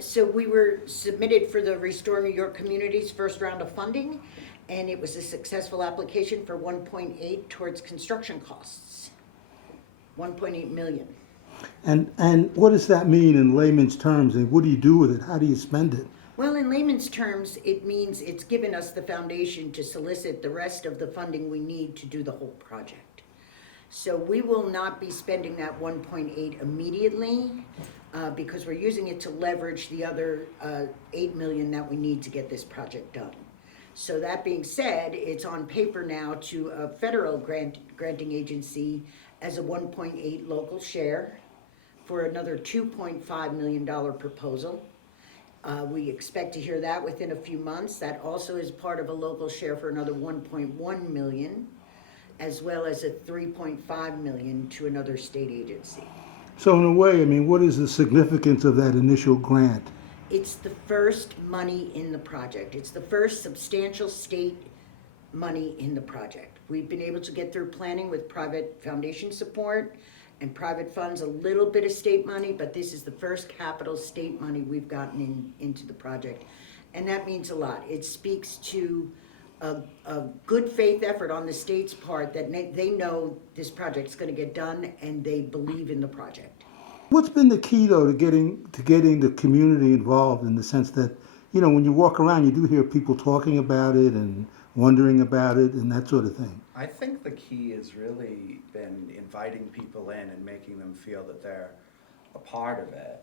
So we were submitted for the Restore New York Communities first round of funding, and it was a successful application for 1.8 towards construction costs. 1.8 million. And what does that mean in layman's terms? And what do you do with it? How do you spend it? Well, in layman's terms, it means it's given us the foundation to solicit the rest of the funding we need to do the whole project. So we will not be spending that 1.8 immediately because we're using it to leverage the other 8 million that we need to get this project done. So that being said, it's on paper now to a federal granting agency as a 1.8 local share for another $2.5 million proposal. We expect to hear that within a few months. That also is part of a local share for another 1.1 million, as well as a 3.5 million to another state agency. So in a way, I mean, what is the significance of that initial grant? It's the first money in the project. It's the first substantial state money in the project. We've been able to get through planning with private foundation support and private funds, a little bit of state money, but this is the first capital state money we've gotten into the project. And that means a lot. It speaks to a good faith effort on the state's part that they know this project's gonna get done and they believe in the project. What's been the key though to getting the community involved in the sense that, you know, when you walk around, you do hear people talking about it and wondering about it and that sort of thing. I think the key has really been inviting people in and making them feel that they're a part of it.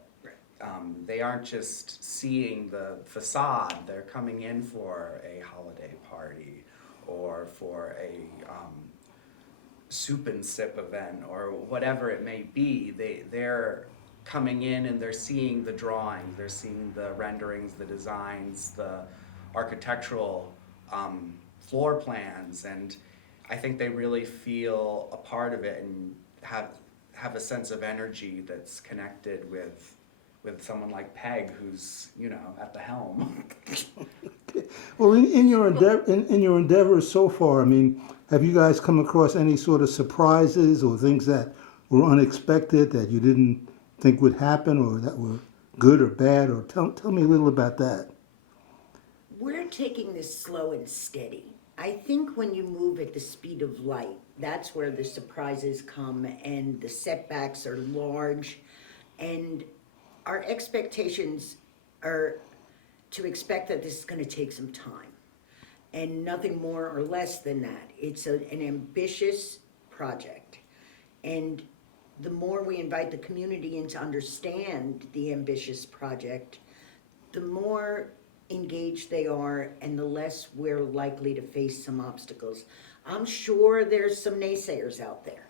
They aren't just seeing the facade, they're coming in for a holiday party or for a soup and sip event or whatever it may be. They're coming in and they're seeing the drawings, they're seeing the renderings, the designs, the architectural floor plans, and I think they really feel a part of it and have a sense of energy that's connected with someone like Peg, who's, you know, at the helm. Well, in your endeavors so far, I mean, have you guys come across any sort of surprises or things that were unexpected that you didn't think would happen or that were good or bad? Or tell me a little about that. We're taking this slow and steady. I think when you move at the speed of light, that's where the surprises come and the setbacks are large. And our expectations are to expect that this is going to take some time and nothing more or less than that. It's an ambitious project. And the more we invite the community in to understand the ambitious project, the more engaged they are and the less we're likely to face some obstacles. I'm sure there's some naysayers out there,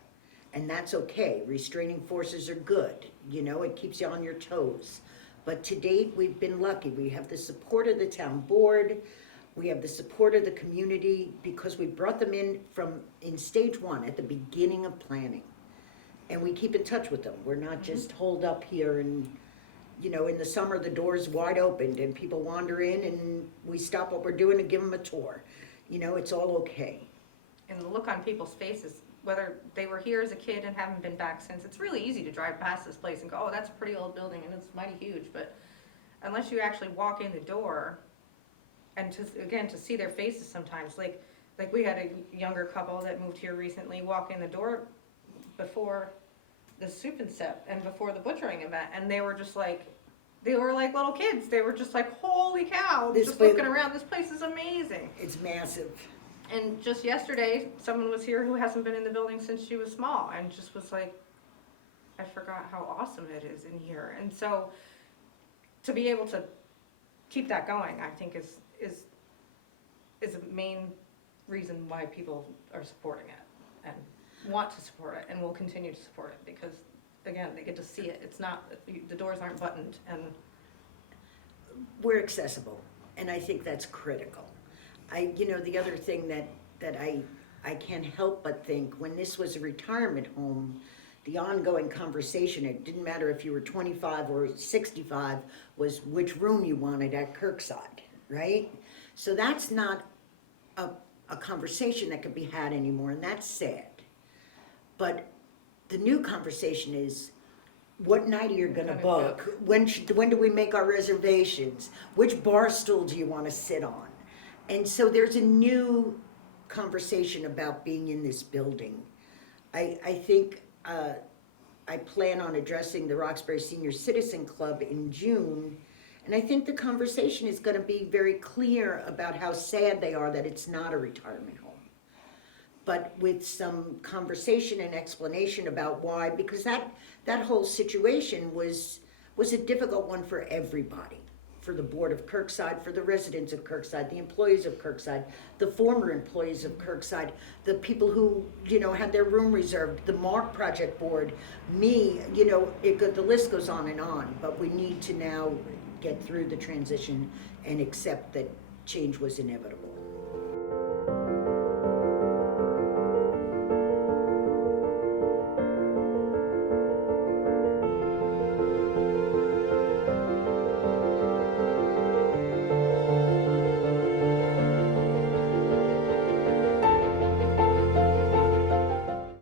and that's okay. Restraining forces are good. You know, it keeps you on your toes. But to date, we've been lucky. We have the support of the town board. We have the support of the community because we brought them in stage one at the beginning of planning. And we keep in touch with them. We're not just holed up here and, you know, in the summer, the door's wide open and people wander in and we stop what we're doing and give them a tour. You know, it's all okay. And the look on people's faces, whether they were here as a kid and haven't been back since, it's really easy to drive past this place and go, oh, that's a pretty old building and it's mighty huge. But unless you actually walk in the door and to see their faces sometimes, like we had a younger couple that moved here recently walk in the door before the soup and sip and before the butchering event, and they were like little kids. They were just like, holy cow, just looking around, this place is amazing. It's massive. And just yesterday, someone was here who hasn't been in the building since she was small and just was like, I forgot how awesome it is in here. And so to be able to keep that going, I think is a main reason why people are supporting it and want to support it and will continue to support it because, again, they get to see it. It's not, the doors aren't buttoned and We're accessible, and I think that's critical. The other thing that I can't help but think, when this was a retirement home, the ongoing conversation, it didn't matter if you were 25 or 65, was which room you wanted at Kirkside, right? So that's not a conversation that could be had anymore, and that's sad. But the new conversation is, What night are you gonna Gonna book? When do we make our reservations? Which bar stool do you wanna sit on? And so there's a new conversation about being in this building. I think, I plan on addressing the Roxbury Senior Citizen Club in June. And I think the conversation is gonna be very clear about how sad they are that it's not a retirement home. But with some conversation and explanation about why, because that whole situation was a difficult one for everybody. For the board of Kirkside, for the residents of Kirkside, the employees of Kirkside, the former employees of Kirkside, the people who, had their room reserved, the Mark Project Board, me, the list goes on, but we need to now get through the transition and accept that change was inevitable.